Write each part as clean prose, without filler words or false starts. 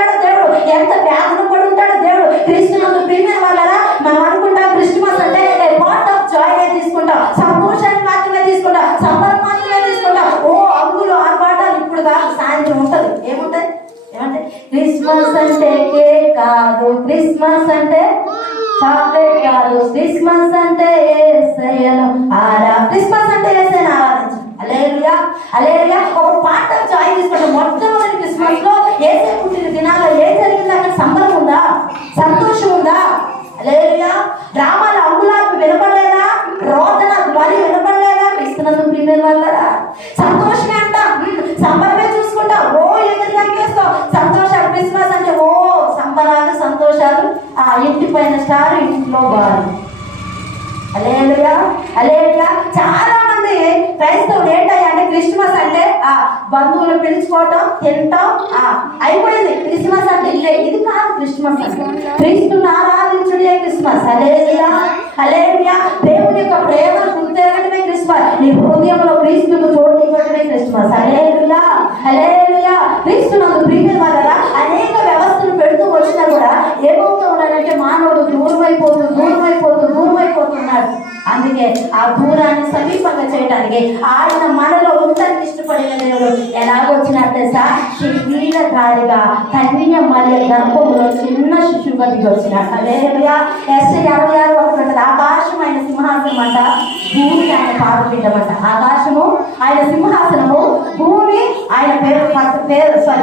ఉంటాడో దేవుడు, ఎంత వ్యాధులు పడి ఉంటాడో దేవుడు. క్రీస్తునందు ప్రియమైన వాళ్ళరా, మనం అనుకుంటాం క్రిస్మస్ అంటే పార్ట్ ఆఫ్ జాయ్ తీసుకుంటాం, సంతోషాన్ని మాత్రమే తీసుకుంటాం, సంబరం మాత్రమే తీసుకుంటాం. ఓ అంగులు ఆర్భాటాలు ఇప్పుడు కాదు, సాయంత్రం ఉంటది. ఏముంటది ఏమంటే క్రిస్మస్ అంటే కేక్ కాదు, క్రిస్మస్ అంటే చాక్లెట్ కాదు, క్రిస్మస్ అంటే యేసయ్యను క్రిస్మస్ అంటే యేసయ్యను ఆరాధించు. హల్లెలూయా హల్లెలూయా. ఒక పార్ట్ ఆఫ్ జాయ్ తీసుకుంటాం. మొట్టమొదటి క్రిస్మస్ లో యేసయ్య పుట్టిన దినాల్లో ఏం జరిగింది? అక్కడ సంబరం ఉందా? సంతోషం ఉందా? హల్లెలూయా. డ్రామాల అంగులాపు వినపడలేదా? రోదన ధ్వని వినపడలేదా? క్రీస్తునందు ప్రియమైన వాళ్ళరా, సంతోషమే అంటాం, సంబరమే చూసుకుంటాం, ఓ ఎదురు కనిపిస్తాం. సంతోషాలు క్రిస్మస్ అంటే ఓ సంబరాలు సంతోషాలు. ఆ ఇంటి పైన స్టార్, ఇంట్లో బారు. హల్లెలూయా హల్లెలూయా. చాలా మంది క్రైస్తవులు ఏంటయ్యా అంటే క్రిస్మస్ అంటే బంధువులు పిలుచుకోవటం, తింటాం, అయిపోయింది. క్రిస్మస్ అంటే ఇదే. ఇది కాదు క్రిస్మస్ అంటే. క్రీస్తుని ఆరాధించుడే క్రిస్మస్. హల్లెలూయా హల్లెలూయా. దేవుని యొక్క ప్రేమను గుర్తెరగడమే క్రిస్మస్. నీ హృదయంలో క్రీస్తును చోటు ఇవ్వడమే క్రిస్మస్. హల్లెలూయా హల్లెలూయా. క్రీస్తునందు ప్రియమైన వాళ్ళరా, అనేక వ్యవస్థలు పెడుతూ వచ్చినా కూడా ఏమవుతూ ఉన్నాడంటే మానవుడు దూరమైపోతున్నాడు. అందుకే ఆ దూరాన్ని సమీపంగా చేయడానికి ఆయన మనలో ఉండడానికి ఇష్టపడిన దేవుడు ఎలాగొచ్చినట్టే శరీరధారిగా కన్య మరియ గర్భంలో చిన్న శిశువుగా దిగి వచ్చినాడు. హల్లెలూయా. ఎస్ఐ 66 ఆకాశం ఆయన సింహాసనం అంట, భూమి ఆయన పాదపీఠమంట. ఆకాశము ఆయన సింహాసనము, భూమి ఆయన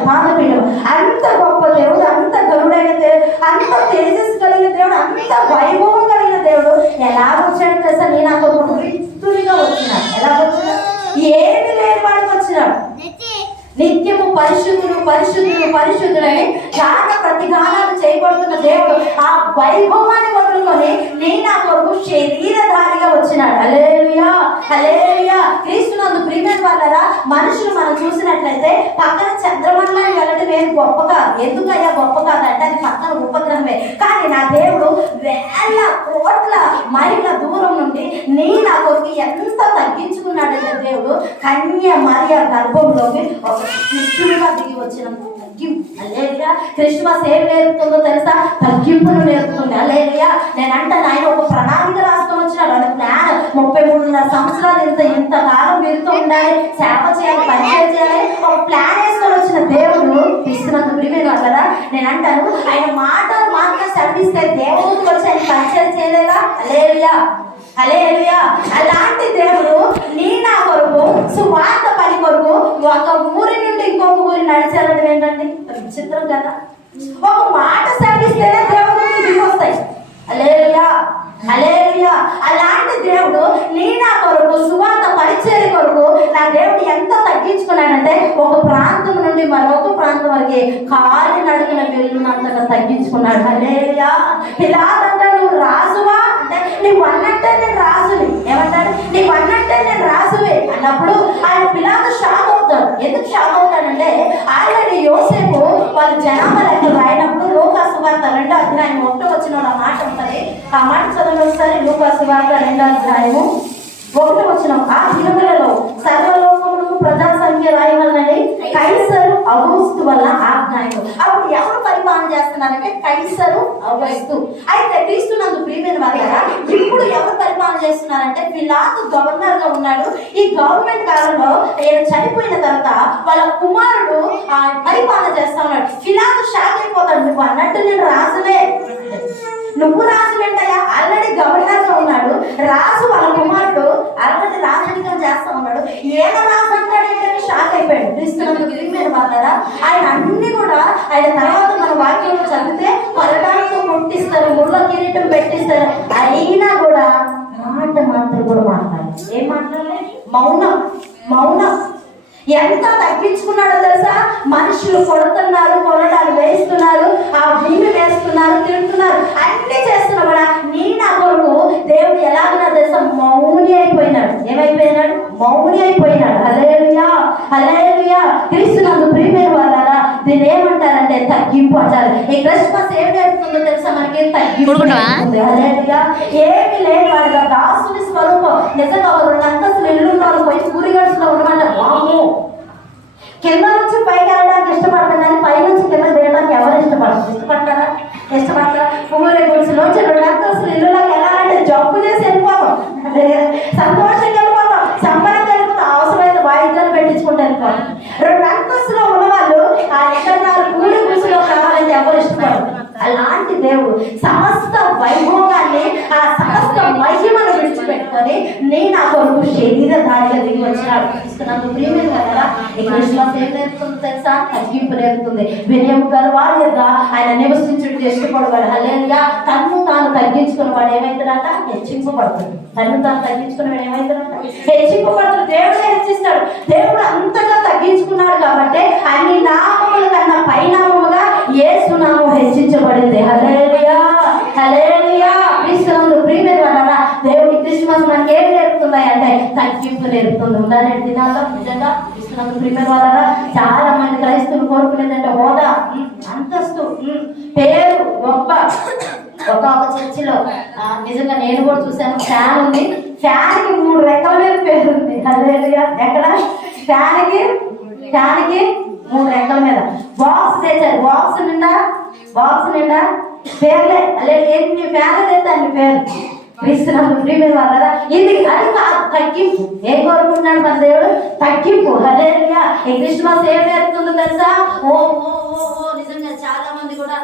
పాదపీఠం. అంత గొప్ప దేవుడు, అంత గరుడైన దేవుడు, అంత తేజస్సు కలిగిన దేవుడు, అంత వైభవం కలిగిన దేవుడు ఎలాగొచ్చాడు తెలుసా? నేను నాకు రిక్తునిగా వచ్చినాడు. ఎలాగొచ్చినాడు? ఏమి లేని వాడికి వచ్చినాడు. నిత్యము పరిశుద్ధుడని చాలా ప్రతిగానాలు చేయబడుతున్న దేవుడు ఆ వైభవాన్ని వదులుకొని నీ నా కొరకు శరీరధారిగా వచ్చినాడు. హల్లెలూయా హల్లెలూయా. క్రీస్తునందు ప్రియమైన వాళ్ళరా, మనుషులు మనం చూసినట్లయితే పక్కన చంద్రమండలాన్ని వెళ్ళడం ఏం గొప్ప కాదు. ఎందుకయ్యా గొప్ప కాదంటే అది పక్కన ఉపగ్రహమే. కానీ నా దేవుడు వేల కోట్ల మైళ్ళ దూరం నుండి నీ నా కొరకు ఎంత తగ్గించుకున్నాడంటే దేవుడు కన్య మరియ గర్భంలోకి ఒక శిష్యుడిగా దిగి వచ్చిన తగ్గింపు. హల్లెలూయా. క్రిస్మస్ ఏం నేర్పుతుందో తెలుసా? తగ్గింపును నేర్పుతుంది. హల్లెలూయా. నేను అంటాను, ఆయన ఒక ప్రణాళిక రాసుకొని వచ్చినాడు. అది ప్లాన్. 33 సంవత్సరాలు ఇంత కాలం వీరితో ఉండాలి, సేవ చేయాలి, పరిచయం చేయాలి, ఒక ప్లాన్ వేసుకొని వచ్చిన దేవుడు క్రీస్తునందు ప్రియమైన వాళ్ళరా, నేను అంటాను, ఆయన మాటలు మాత్రం శ్రమిస్తే దేవుడికి వచ్చి ఆయన పరిచయం చేయలేదా? హల్లెలూయా హల్లెలూయా. అలాంటి దేవుడు నీ నా కొరకు సువార్త పని కొరకు ఒక ఊరి నుండి ఇంకొక ఊరి నడిచారని ఏంటండి విచిత్రం కదా. ఒక మాట శ్రమిస్తేనే దేవుడు దిగి వస్తాయి. హల్లెలూయా హల్లెలూయా. అలాంటి దేవుడు నీ నా కొరకు సువార్త పరిచర్య కొరకు నా దేవుడు ఎంత తగ్గించుకున్నాడంటే ఒక ప్రాంతం నుండి మరొక ప్రాంతం వరకు కాలి నడుగున వెళ్ళినంతగా తగ్గించుకున్నాడు. హల్లెలూయా. పిలాతంటే నువ్వు రాజువా అంటే నీవు అన్నట్టే నేను రాజుని. ఏమంటాడు? నీవు అన్నట్టే నేను రాజువే అన్నప్పుడు ఆయన పిలాతు షాక్ అవుతాడు. ఎందుకు షాక్ అవుతాడంటే ఆల్రెడీ యోసేపు వాళ్ళ జనాభా లెక్కలు రాయినప్పుడు లూకా సువార్త 2వ అధ్యాయం 1 వచ్చిన మాట ఉంటుంది. ఆ మాట చదవండి ఒకసారి. లూకా సువార్త 2వ అధ్యాయము 1 వచ్చిన ఆ దినములలో సర్వలోకమును ప్రజా సంఖ్య రాయవలనని కైసరు అగుస్తు వల్ల ఆజ్ఞాయము. అప్పుడు ఎవరు పరిపాలన చేస్తున్నారంటే కైసరు అగుస్తు. అయితే క్రీస్తునందు ప్రియమైన వాళ్ళరా, ఇప్పుడు ఎవరు పరిపాలన చేస్తున్నారంటే పిలాతు గవర్నర్ గా ఉన్నాడు. ఈ గవర్నమెంట్ కాలంలో ఆయన చనిపోయిన తర్వాత వాళ్ళ కుమారుడు పరిపాలన చేస్తా ఉన్నాడు. పిలాతు షాక్ అయిపోతాడు. నువ్వు అన్నట్టు నేను రాజులే, నువ్వు రాజు ఏంటయ్యా? ఆల్రెడీ గవర్నర్ గా ఉన్నాడు రాజు, వాళ్ళ కుమారుడు ఆల్రెడీ రాజకీయం చేస్తా ఉన్నాడు. ఏమ రాజు అంటాడేంటని షాక్ అయిపోయాడు. క్రీస్తునందు ప్రియమైన వాళ్ళరా, ఆయన అన్ని కూడా ఆయన తర్వాత మన వాక్యంలో చదివితే కొరడాలతో కొట్టిస్తారు, ముళ్ళ కిరీటం పెట్టిస్తారు. అయినా కూడా మాట మాత్రం కూడా మాట్లాడాలి. ఏం మాట్లాడాలి? మౌనం. ఎంత తగ్గించుకున్నాడో తెలుసా? మనుషులు కొడుతున్నారు, కొనడాలు వేస్తున్నారు, ఆ భూమి వేస్తున్నారు, తింటున్నారు, అన్ని చేస్తున్నా కూడా నీ నా కొరకు దేవుడు ఎలాగైనా తెలుసా? మౌని అయిపోయినాడు. ఏమైపోయినాడు? మౌని అయిపోయినాడు. హల్లెలూయా హల్లెలూయా. క్రీస్తునందు ప్రియమైన వాళ్ళారా, దీన్ని ఏమంటారంటే తగ్గింపు అంటారు. ఈ క్రిస్మస్ ఏం నేర్పుతుందో తెలుసా? మనకి తగ్గింపు. హల్లెలూయా. ఏమి లేని వాడుగా దాసుని స్వరూపం. నిజంగా 2 అంతస్తులు ఇల్లున్నారు, పోయి పూరిగడుసులో ఉండమంట. వాము కింద నుంచి పైకి వెళ్ళడానికి ఇష్టపడతాను, కానీ పై నుంచి కింద దిగడానికి ఎవరు లేవు. సమస్త వైభోగాన్ని, ఆ సమస్త మహిమను విడిచిపెట్టుకొని నేను నా కొరకు శరీరధారిగా దిగి వచ్చినాడు. ఇస్తున్నందుకు ప్రియమైన కదా ఈ క్రిస్మస్ ఏం నేర్పుతుంది తెలుసా? తగ్గింపు నేర్పుతుంది. వినయము గల వారి యొక్క ఆయన నివసించుటకు ఇష్టపడవాడు. హల్లెలూయా. తన్ను తాను తగ్గించుకున్న వాడు ఏమైతాడంట? హెచ్చింపబడుతుంది. తన్ను తాను తగ్గించుకున్న వాడు ఏమైతాడంట? హెచ్చింపబడుతుంది. దేవుడు హెచ్చిస్తాడు. దేవుడు అంతగా తగ్గించుకున్నాడు కాబట్టి అన్ని నామముల కన్నా పైనామముగా యేసు నామం హెచ్చించబడింది. హల్లెలూయా, హల్లెలూయా. క్రీస్తునందు ప్రియమైన వాళ్ళరా, దేవుడి క్రిస్మస్ మనకి ఏం నేర్పుతున్నాయి అంటే తగ్గింపు నేర్పుతుంది. ఉండాలి దినాల్లో నిజంగా క్రీస్తునందు ప్రియమైన వాళ్ళరా, చాలా మంది క్రైస్తవులు కోరుకునేదంటే హోదా, అంతస్తు, పేరు, గొప్ప. ఒక చర్చిలో నిజంగా నేను కూడా చూశాను. ఫ్యాన్ ఉంది, ఫ్యాన్ కి 3 రెక్కల మీద పేరు ఉంది. హల్లెలూయా. ఎక్కడ? ఫ్యాన్ కి 3 రెక్కల మీద బాక్స్ తెచ్చారు. బాక్స్ నిండా పేర్లే. ఎన్ని ఫ్యాన్లు తెస్తే అన్ని పేరు. క్రీస్తునందు ప్రియమైన వాళ్ళరా, ఇది అది కాదు తగ్గింపు. ఏం కోరుకుంటున్నాడు మన దేవుడు? తగ్గింపు. హల్లెలూయా. ఈ క్రిస్మస్ ఏం నేర్పుతుందో తెలుసా? ఓ ఓ ఓ నిజంగా చాలా మంది కూడా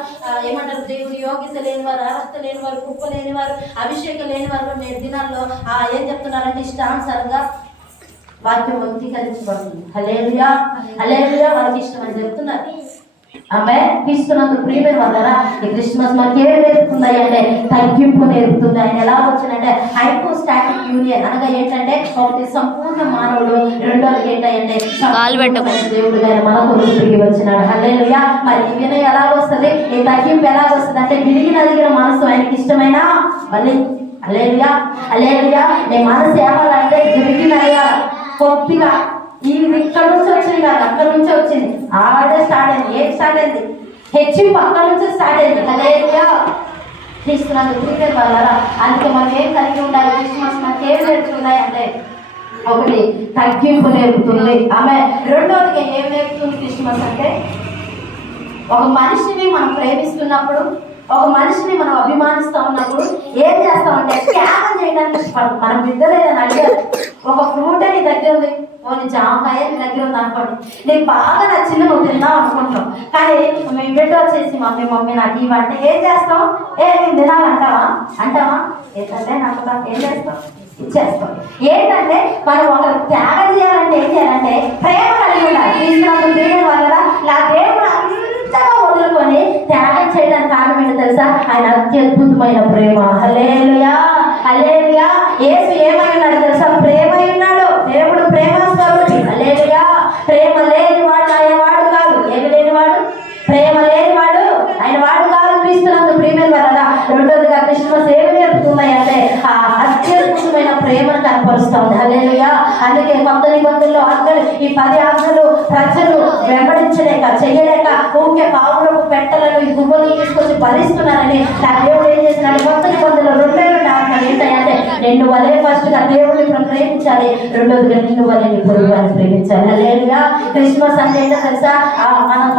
ఏమంటారు, దేవుడు యోగ్యత లేని వారు, అర్హత లేని వారు, కృప లేని వారు, అభిషేకం లేని వారు నేటి దినాల్లో ఏం చెప్తున్నారంటే ఇష్టానుసారంగా వాక్యం వ్యక్తీకరించబడుతుంది. హల్లెలూయా, హల్లెలూయా. వాళ్ళకి ఇష్టం అని చెప్తున్నారు. ఆమె క్రీస్తునందు ప్రియమైన వాళ్ళరా, ఈ క్రిస్మస్ మనకి ఏం నేర్పుతుంది అంటే తగ్గింపు నేర్పుతుంది. ఆయన ఎలా వచ్చిందంటే హైపోస్టాటిక్ యూనియన్ అనగా ఏంటంటే ఒకటి సంపూర్ణ మానవుడు, రెండోది ఏంటంటే దేవుడు మన కొరకు తిరిగి వచ్చినాడు. హల్లెలూయా. మరి ఈ వినయం ఎలా వస్తుంది? ఈ తగ్గింపు ఎలా వస్తుంది అంటే విరిగి నలిగిన మనసు ఆయనకి ఇష్టమైన మళ్ళీ. హల్లెలూయా, హల్లెలూయా. నీ మనసు ఏమాలంటే విరిగి నలగాలి కొద్దిగా. ఇది ఇక్కడ నుంచి వచ్చింది కాదు, అక్కడ నుంచి వచ్చింది. ఆడే స్టార్ట్ అయింది. ఏం స్టార్ట్ అయింది? హెచ్చింపు అక్కడ నుంచి స్టార్ట్ అయింది. హల్లెలూయా. క్రీస్తునందు ప్రియమైన వాళ్ళరా, అందుకే మనం ఏం కలిగి ఉండాలి? క్రిస్మస్ మనకి ఏం నేర్పుతున్నాయి అంటే ఒకటి తగ్గింపు నేర్పుతుంది. ఆమె రెండోదిగా ఏం నేర్పుతుంది క్రిస్మస్ అంటే ఒక మనిషిని మనం ప్రేమిస్తున్నప్పుడు, ఒక మనిషిని మనం అభిమానిస్తూ ఉన్నప్పుడు ఏం చేస్తామంటే త్యాగం చేయడానికి ఇష్టపడతాం. మనం బిడ్డలు ఏదైనా అడిగారు, ఒక ఫ్రూట్ నీ దగ్గర ఉంది, ఓని జామకాయ నీ దగ్గర ఉంది అనుకోండి, నీకు బాగా నచ్చింది నువ్వు తిన్నావు అనుకుంటాం. కానీ మీ బిడ్డ వచ్చేసి మమ్మీ నాకు ఇవంటే ఏం చేస్తాం? నేను తినాలంటావా? ఏంటంటే నాకు ఏం చేస్తాం? ఇచ్చేస్తాం. ఏంటంటే మనం ఒకరు త్యాగం చేయాలంటే ఏం చేయాలంటే ప్రేమ కలిగి ఉండాలి. క్రీస్తునందు ప్రియమైన వాళ్ళరా, నా దేవుడు అంతగా వదులుకొని త్యాగం చేయడానికి కారణం ఏంటో తెలుసా? ఆయన అత్యద్భుతమైన ప్రేమ. హల్లెలూయా, హల్లెలూయా. యేసు ఏమై ఉన్నాడు తెలుసా? ప్రేమై ఉన్నాడు. దేవుడు ప్రేమ స్వరూపి. హల్లెలూయా. ప్రేమ లేని వాడు ఆయన వాడు కాదు. ఏమి లేనివాడు? ప్రేమ లేనివాడు ఆయన వాడు కాదు. క్రీస్తునందు ప్రియమైన వాళ్ళరా, రెండోదిగా క్రిస్మస్ ఏమి నేర్పుతున్నాయి అంటే అత్యద్భుతమైన ప్రేమను కనపరుస్తుంది. హల్లెలూయా. అందుకే కొత్త నిబంధనలో ఆజ్ఞలు, ఈ 10 ఆజ్ఞలు ప్రజలు వెంబడించలేక చేయలేక ఊరికే పావులకు పెట్టలను ఈ గుబ్బలు తీసుకొచ్చి భరిస్తున్నారని నా దేవుడు ఏం చేసినాడు? కొత్త నిబంధనలు 2 ఆజ్ఞలు ఏంటంటే నిన్ను వలే ఫస్ట్ గా దేవుడిని ప్రేమించాలి, రెండోదిగా నిన్ను వలే నీ పొరుగువారిని ప్రేమించాలి. హల్లెలూయా. క్రిస్మస్ అంటే ఏంటో తెలుసా?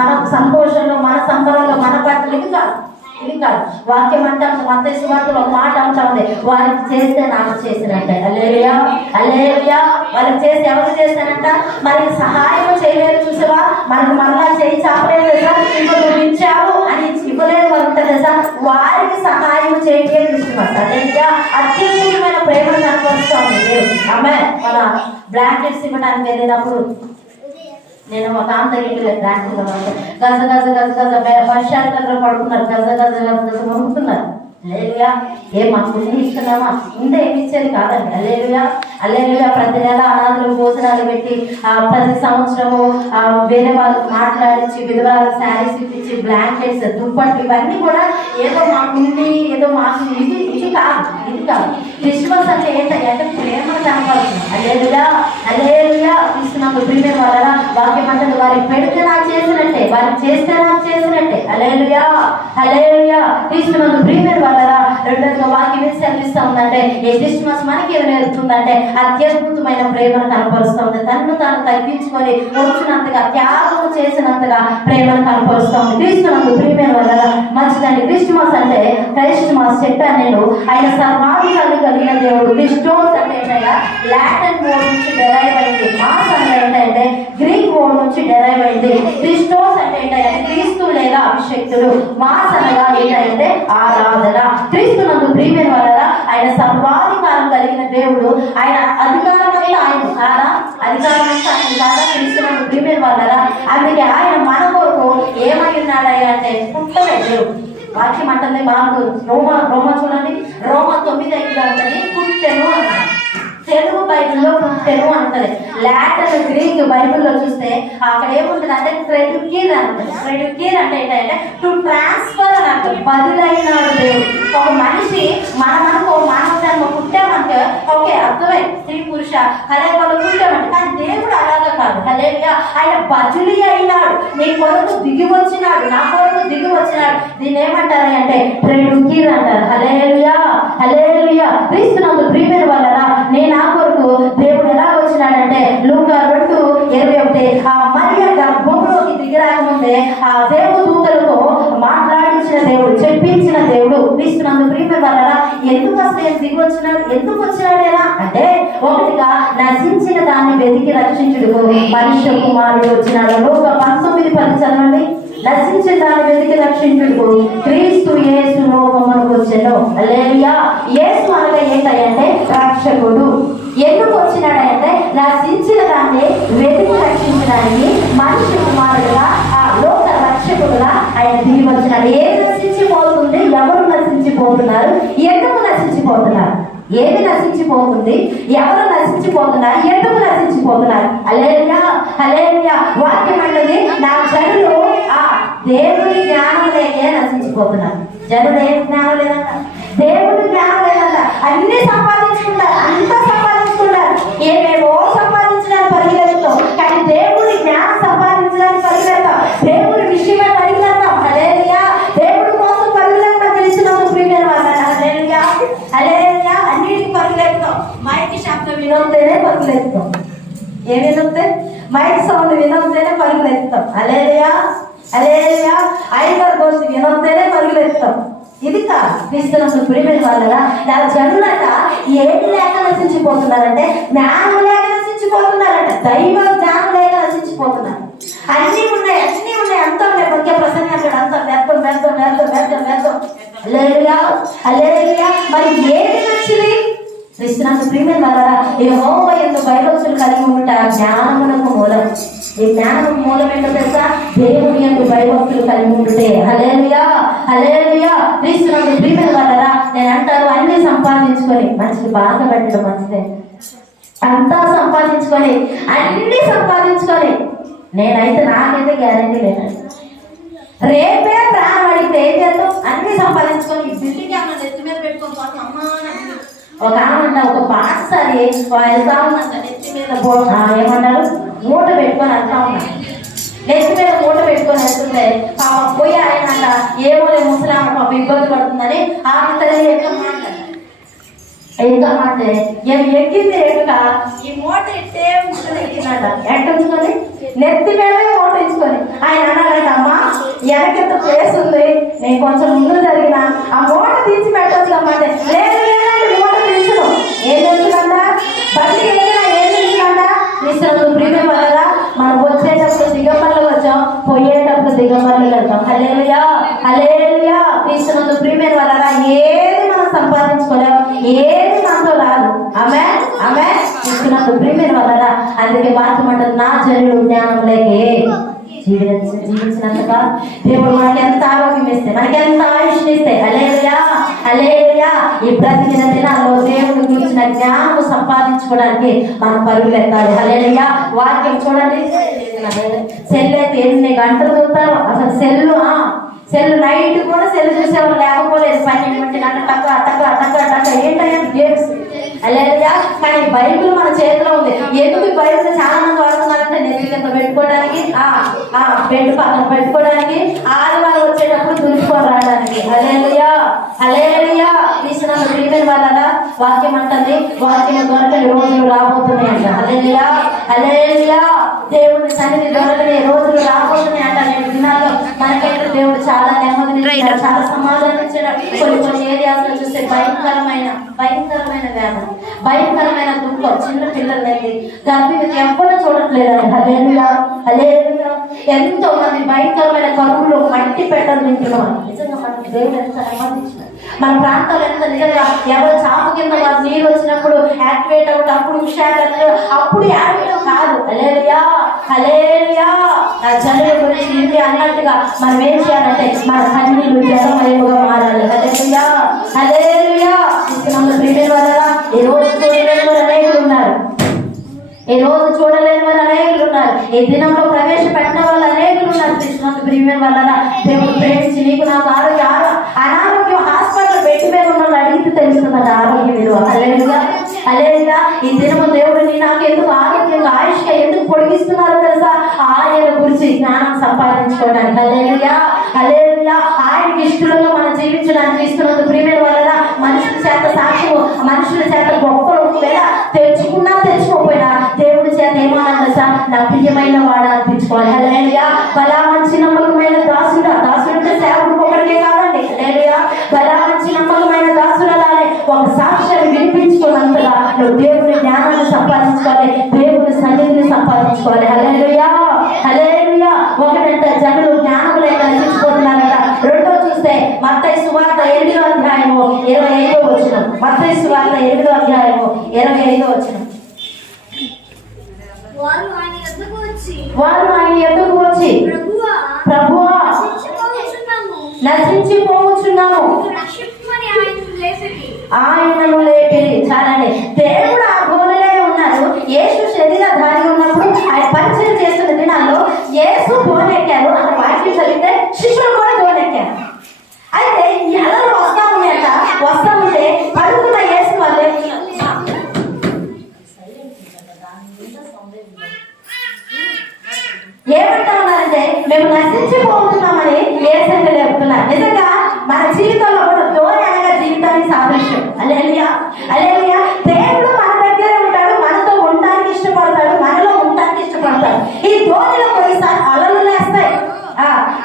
మన సంతోషంలో, మన సంబరంలో, మన పట్ల ఇది కాదు. వాక్యం అంటాం, మత్తయి సువార్తలో ఒక మాట అంటా ఉంది, వారికి చేస్తే నాకు చేసినట్టే. హల్లెలూయా, హల్లెలూయా. వాళ్ళకి చేస్తే ఎవరికి చేస్తానంట? మరి సహాయం చేయలేదు చూసావా? మనకు మరలా చేయి చాపలేదు కదా, ఇప్పుడు నువ్వు ఇచ్చావు అని ఇవ్వలేదు వాళ్ళు ఉంటారు కదా, వారికి సహాయం చేయలేదు క్రిస్మస్. హల్లెలూయా. అత్యద్భుతమైన ప్రేమను కనపరుస్తోంది దేవుడు. ఆమె మన బ్లాంకెట్స్ ఇవ్వడానికి వెళ్ళినప్పుడు నేను ఒక ఆమె దగ్గరికి బ్లాంకెట్ గజ గజ గజ గజ వర్షాలు పడుతున్నారు, గజ గజ గజ గజ వణుకుతున్నారు. హల్లెలూయా. మాకు ఇస్తున్నామా? ఉండే ఏమి ఇచ్చేది కాదండి. హల్లెలూయా, హల్లెలూయా. ప్రతి నెల అనాథులు భోజనాలు పెట్టి ప్రతి సంవత్సరము వేరే వాళ్ళు మాట్లాడించి విధవరాలకు శారీస్ ఇప్పించి బ్లాంకెట్స్, దుప్పట్లు ఇవన్నీ కూడా ఏదో మాకు ఉంది, ఏదో మాకు ఇది కాదు, ఇది కాదు. క్రిస్మస్ అంటే ఏంటంటే ప్రేమను కనపడుతుంది. హల్లెలూయా, హల్లెలూయా. క్రీస్తునందు ప్రియమైన వాళ్ళరా, వాక్యం అంటే వారికి పెడితే నాకు చేసినట్టే, వారికి చేస్తే నాకు చేసినట్టే. హల్లెలూయా, హల్లెలూయా. క్రీస్తునందు ప్రియమైన వాళ్ళరా, రెండోదిగా వాక్యం ఏం సెలవిస్తూ ఉందంటే ఈ క్రిస్మస్ మనకి ఏమి నేర్పుతుందంటే అత్యద్భుతమైన ప్రేమను కనపరుస్తుంది. తనను తాను తగ్గించుకొని వచ్చినంతగా, త్యాగం చేసినంతగా ప్రేమను కనపరుస్తుంది. క్రీస్తునందు ప్రియమైన వాళ్ళరా, మంచి గమనించండి. క్రిస్మస్ అంటే క్రైస్ట్మస్ చెప్పాను నేను. ఆయన సర్వాధికారి కలిగిన దేవుడు. క్రిస్టోస్ అంటే ఏంటంటే లాటిన్ వర్డ్ నుంచి డెరైవ్ అయింది. మాస్ అంటే ఏంటంటే గ్రీక్ వర్డ్ నుంచి డెరైవ్ అయింది. క్రిస్టోస్ అంటే ఏంటంటే క్రీస్తు లేదా అభిషక్తుడు. మాస్ అనగా ఏంటంటే ఆరాధన. క్రీస్తునందు ప్రియమైన వల్ల ఆయన సర్వాధికారం కలిగిన దేవుడు. ఆయన అధికారం అంటే ఆయన కాదా? అధికారం అంటే ఆయన కాదా? క్రీస్తునందు ప్రియమైన వల్ల అందుకే ఆయన మన కొరకు ఏమై ఉన్నాడయ్యా అంటే పుట్టలే దేవుడు. వాక్యం అంటుంది బాగు. రోమ చూడండి, రోమ 9:5 ఉంటుంది. పుట్టెను అంటారు. తెలుగు బైబిల్లో పుట్టెను అంటది. లాటిన్ గ్రీక్ బైబిల్లో చూస్తే అక్కడ ఏముంటుంది అంటే ట్రెడ్యూకీర్ అంటుంది. ట్రెడ్యూకీర్ అంటే ఏంటంటే టు ట్రాన్స్ఫర్ అని అంటారు. బదులైనాడు దేవుడు. ఒక మనిషి మనకు మానవ జన్మ పుట్టామంటే ఓకే అర్థమే, స్త్రీ పురుష అదే వాళ్ళు పుట్టామంటే, కానీ దేవుడు అలాగా కాదు. హల్లెలూయా. ఆయన బదిలీ అయినాడు. నీ కొరకు దిగి వచ్చినాడు, నా కొరకు దిగి వచ్చినాడు. దీన్ని ఏమంటారు అంటే ట్రెడ్యూకీర్ అంటారు. హల్లెలూయా, హల్లెలూయా. క్రీస్తునందు ప్రియమైన వాళ్ళరా నేను నా కొరకు దేవుడు ఎలా వచ్చినాడంటే లూకా 2:21 ఆ మరియ గర్భంలోకి దిగిరాకముందే ఆ దేవదూతలతో మాట్లాడించిన దేవుడు, చెప్పించిన దేవుడు. క్రీస్తునందు ప్రియమైన వాళ్ళరా ఎందుకు అసలు దిగి వచ్చినాడు? ఎందుకు వచ్చినాడేనా అంటే ఒకటిగా నశించిన దాన్ని వెతికి రక్షించుడు మనుష్య కుమారుడు వచ్చినాడు. లూకా 19:10 చదవండి. నశించిన దాన్ని వెతికి రక్షించుడు క్రీస్తు యేసు లోకమునకు వచ్చెను. హల్లెలూయా. యేసు అనగా ఏంటంటే రక్షకుడు. ఎందుకు వచ్చినాడంటే నశించిన దాన్ని వెతికి రక్షించడానికి మనిషి కుమారుడుగా ఆ లోక రక్షకుడుగా ఆయన దిగి వచ్చినాడు. ఏది నశించిపోతుంది? ఎవరు నశించిపోతున్నారు? ఎందుకు నశించిపోతున్నారు? ఏది నశించిపోతుంది? ఎవరు నశించిపోతున్నారు? ఎందుకు నశించిపోతున్నారు? హల్లెలూయా, హల్లెలూయా. వాక్యం అంటుంది నా జనులు ఆ దేవుని జ్ఞానం లేకే నశించిపోతున్నారు. జనులు ఏ జ్ఞానం లేదంట? దేవుని జ్ఞానం లేదంట. అన్ని సంపాదించుకుంటారు, అంతా సంపాదించుకుంటారు, ఏమేమో సంపాదించడానికి పరిగెత్తాం, కానీ దేవుడి జ్ఞానం సంపాదించడానికి పరిగెత్తాం, దేవుడి విషయమే పరిగెత్తాం. హల్లెలూయా. దేవుడి కోసం పరిగెత్తాం. తెలిసినందుకు ప్రియమైన వాళ్ళ హల్లెలూయా, హల్లెలూయా. అన్నిటికీ పరిగెత్తాం. మైక్ శబ్దం వినొస్తేనే పరిగెత్తాం. ఏం వినొస్తే? మైక్ సౌండ్ వినొస్తేనే పరిగెత్తాం. Hallelujah, hallelujah. ఐదర్ గోష్ఠి వినొస్తేనే పరిగెత్తాం. ఇది కాదు క్రీస్తునందు ప్రియమైన వాళ్ళరా నా జనులట ఏమి లేక నశించిపోతున్నారంటే జ్ఞానం లేక నశించిపోతున్నారంట. దైవ జ్ఞానం లేక నశించిపోతున్నారు. అన్నీ ఉన్నాయి, అన్నీ ఉన్నాయి, అంతా ఉన్నాయి. బొక్కే ప్రసంగం అంటాడు అంతా వ్యర్థం వ్యర్థం వ్యర్థం వ్యర్థం వ్యర్థం. హల్లెలూయా, హల్లెలూయా. మరి ఏది నచ్చింది? క్రీస్తునందు ప్రియమైన వాళ్ళరా యెహోవా యందు భయభక్తులు కలిగి ఉంట జ్ఞానమునకు మూలం. ఈ జ్ఞానం మూలం ఏంటో తెలుసా? దేవుని యందు భయభక్తులు కలిగి ఉంటే. హల్లెలూయా, హల్లెలూయా. క్రీస్తునందు ప్రియమైన వాళ్ళరా నేను అంటారు అన్ని సంపాదించుకొని మంచిది బాగా పెట్టడం మంచిదే. అంతా సంపాదించుకొని అన్ని సంపాదించుకొని నేనైతే నాకైతే గ్యారంటీ లేదండి. రేపే ప్రాణం అడిగితే ఏం చేద్దాం? అన్ని సంపాదించుకొని బిల్డింగ్ ఏమన్నా నెత్తి మీద పెట్టుకొని పోతాం. అమ్మా ఒక ఆమె ఒక పాటసారి వెళ్తా ఉందంట. నెత్తి మీద ఏమన్నారు మూట పెట్టుకొని వెళ్తా ఉన్నాను. నెత్తి మీద మూట పెట్టుకొని వెళ్తుంటే పాప పోయి ఆయన అంట ఏమో ముసలామ పాప ఇబ్బంది పడుతుందని ఆమె తల్లి ఇంకా అంటే ఎక్కింది ఎక్క ఈ మూట ఎట్టే ఎక్కిందంట. ఎక్కించుకొని నెత్తి మీద మూట ఇచ్చుకొని ఆయన అన్నాడంట అమ్మా వెనకెంత ప్లేస్ ఉంది, నేను కొంచెం ముందు జరిగిన ఆ మూట తీసి పెట్టచ్చు అమ్మంటే లేదు లేదండి మూట తీర్చను. ఏం తెలుసుకుంటా బట్టి ఏం తెలుసుకుంట? క్రీస్తునందు ప్రియమైన వాళ్ళరా మనం వచ్చేటప్పుడు దిగమర్లు వచ్చాం, పోయేటప్పుడు దిగమర్లు వెళ్తాం. హల్లెలూయా, హల్లెలూయా. క్రీస్తునందు ప్రియమైన వాళ్ళరా ఏది మనం సంపాదించుకోలేం, ఏది మనతో రాదు. ఆమేన్, ఆమేన్. క్రీస్తునందు ప్రియమైన వాళ్ళరా అందుకే వాక్యం అంటారు నా జనులు జ్ఞానం లేకే జీవించినంతగా దేవుడు మనకి ఎంత ఆరోగ్యం ఇస్తే, మనకి ఎంత ఆయుష్ని ఇస్తే. హల్లెలూయా, హల్లెలూయా. ఈ బ్రతికిన దినాల్లో దేవుడు గురించిన జ్ఞానం సంపాదించుకోవడానికి మనం పరుగులు ఎత్తాలి. హల్లెలూయా. వాక్యం చూడండి. సెల్ అయితే ఎన్ని గంటలు చూస్తారు అసలు. సెల్ నైట్ కూడా సెల్ చూసేవాళ్ళు లేకపోలేదు. 12 గంటలు టక్క ఏంటయ్యా గేమ్స్. హల్లెలూయా. కానీ బైబిల్ మన చేతిలో ఉంది. ఎందుకు బైబిల్ చాలా మంది వాడుతున్నారంటే నెత్తి కింద పెట్టుకోవడానికి, బెడ్ పక్కన పెట్టుకోవడానికి, ఆదివారం వచ్చేటప్పుడు దులుపుకొని రావడానికి. హల్లెలూయా, హల్లెలూయా. క్రీస్తునందు ప్రియమైన వాళ్ళరా వాక్యం అంటుంది వాక్యం దొరకని రోజులు రాబోతున్నాయంట. హల్లెలూయా, హల్లెలూయా. దేవుని సన్నిధి దొరకని రోజులు రాబోతున్నాయి అంట. నేను దినాల్లో మనకైతే దేవుడు చాలా నెమ్మది నెమ్మది, చాలా సమాధానం ఇచ్చాడు. కొన్ని ఏరియాస్ లో చూస్తే భయంకరమైన వ్యాధి, భయంకరమైన దుఃఖం, చిన్న పిల్లలైంది, గర్భిణి ఎవ్వరూ చూడట్లేదు. హల్లెలూయా, హల్లెలూయా. ఎంతో మంది భయంకరమైన కరువులు, మట్టి పెట్టలు తింటున్నాం. నిజంగా మనకి దేవుడు ఎంత నెమ్మదించిన మన ప్రాంతాలు ఎంత నిజంగా ఎవరు చాపు కింద వారు నీరు వచ్చినప్పుడు యాక్టివేట్ అవుట్, అప్పుడు హుషారు, అప్పుడు యాక్టివ్ కాదు. హల్లెలూయా, హల్లెలూయా. నా జనుల గురించి ఇది అన్నట్టుగా మనం ఏం చేయాలంటే మన కన్నీళ్ళు జలమయముగా మారాలి. హల్లెలూయా, హల్లెలూయా. ప్రియమైన వాళ్ళరా, ఈ రోజు చూడలేని వారు అనేకులు ఉన్నారు, ఈ రోజు చూడలేని వారు అనేకులు ఉన్నారు, ఈ దినంలో ప్రవేశపెట్టిన వాళ్ళు అనేకులు ఉన్నారు. ప్రియమైన వాళ్ళరా, దేవుడు ప్రేమించి నీకు నాకు అనారోగ్యం హాస్పిటల్ పెట్టి మీద ఉన్న అడిగితే తెలుస్తుంది ఆరోగ్య విలువ. హల్లెలూయా, హల్లెలూయా. ఈ దినము దేవుడు నీ నాకు ఎందుకు ఆరోగ్యంగా ఆయుష్గా ఎందుకు పొడిగిస్తున్నారో తెలుసా? ఆయన గురించి జ్ఞానం సంపాదించుకోవడానికి. హల్లెలూయా, హల్లెలూయా. ఆయనకి ఇష్టంగా మనం జీవించడానికి ఇస్తున్నందుకు ప్రియమైన వాళ్ళరా, మనుషుల చేత సాక్ష్యము, మనుషుల చేత గొప్పలు తెచ్చుకున్నా తెచ్చుకోకపోయినా దేవుడి చేత ఏమన్నా సార్ నా ప్రియమైన వాడు అనిపించుకోవాలి. హల్లెలూయా. బలా మంచి నమ్మకమైన దాసుడు అంటే సేవకుడు ఒకరికే కాదండి. హల్లెలూయా. బలా మంచి నమ్మకమైన దాసుడలానే ఒక సాక్ష్యాన్ని వినిపించుకున్నంతగా నువ్వు దేవుని జ్ఞానాన్ని సంపాదించుకోవాలి, దేవుని సన్నిధిని సంపాదించుకోవాలి. హల్లెలూయా, హల్లెలూయా. ఒకటంటే జనులు జ్ఞానములే నశించిపోతున్నారట. రెండో చూస్తే మత్తయి సువార్త 8వ అధ్యాయము 25వ వచనం. మత్తయి సువార్త 8వ అధ్యాయము 25వ వచనం. వారు ఆయన ఎద్దకు వచ్చి ప్రభువా నశించిపోవచ్చున్నాము, ఆయనను లేపిరి. చాలండి. దేవుడు ఆ గోనెలే ఉన్నారు. యేసు శరీరధారి ఉన్నప్పుడు ఆయన పరిచయం చేస్తున్న దినాల్లో యేసు గోనెక్కారు అన్న వాక్యం చదివితే శిష్యులు కూడా గోనెక్కారు. అయితే ఎలలు వస్తా ఉంటే పడుకున్న యేసు వాళ్ళే ఏమంటా ఉన్నారంటే మేము నశించిపోతున్నామని యేసయ్య చెప్తున్నారు. నిజంగా మన జీవితంలో కూడా ధోని అనగా జీవితానికి సాదృశ్యం. హల్లెలూయా, హల్లెలూయా. దేవుడు మన దగ్గరే ఉంటాడు, మనతో ఉండడానికి ఇష్టపడతాడు, మనలో ఉండడానికి ఇష్టపడతాడు. ఈ ధోనిలో కొన్నిసార్లు అలలు లేస్తాయి,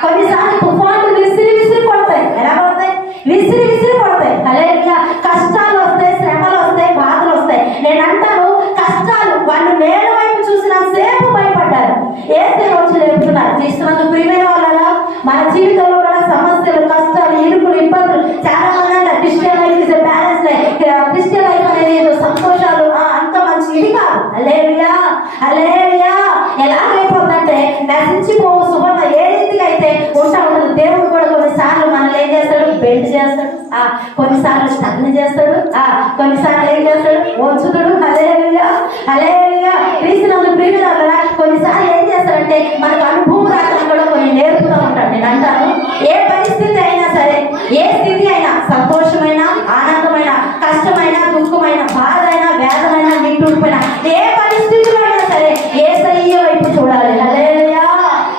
కొన్నిసార్లు తుఫాన్లు విసిరి కొడతాయి. ఎలా పడతాయి? విసిరి కొడతాయి. హల్లెలూయా. కష్టాలు వస్తాయి, శ్రమలు వస్తాయి, బాధలు వస్తాయి. నేను అంటాను, కష్టాలు వాళ్ళు నేల వైపు చూసిన సేపు భయపడ్డారు, ఏసే వచ్చి లేపుతున్నారు. తీసుకున్నందుకు ప్రియమైన వాళ్ళరా, మన జీవితంలో కూడా సమస్యలు, కష్టాలు, ఇరుకులు, ఇబ్బందులు చాలా మంది అంటారు Christian life is a balance life, Christian life అనేది ఏదో సంతోషాలు అంత మంచి ఇది కాదు. హల్లెలూయా, హల్లెలూయా. ఎలాగైపోతుందంటే నశించిపోవు సువర్ణ ఏ రీతిగా అయితే ఉండదు. దేవుడు కూడా కొన్నిసార్లు మనల్ని ఏం చేస్తాడు? బెండ్ చేస్తాడు, కొన్నిసార్లు స్టన్ చేస్తాడు, కొన్నిసార్లు ఏం చేస్తాడు? వంచుతాడు. హల్లెలూయా, హల్లెలూయా. క్రీస్తునందు ప్రియమైన వాళ్ళరా, కొన్నిసార్లు ఏం చేస్తాడంటే మనకు అనుభవం రావడం కూడా కొన్ని నేర్పుతూ ఉంటాడు. నేను అంటాను, ఏ పరిస్థితి అయినా సరే, ఏ స్థితి అయినా, సంతోషమైన, ఆనందమైన, కష్టమైన, దుఃఖమైన, బాధ అయినా, వేదమైనా, నిట్టూర్పైన, ఏ పరిస్థితిలో అయినా సరే యేసయ్య వైపు చూడాలి. హల్లెలూయా,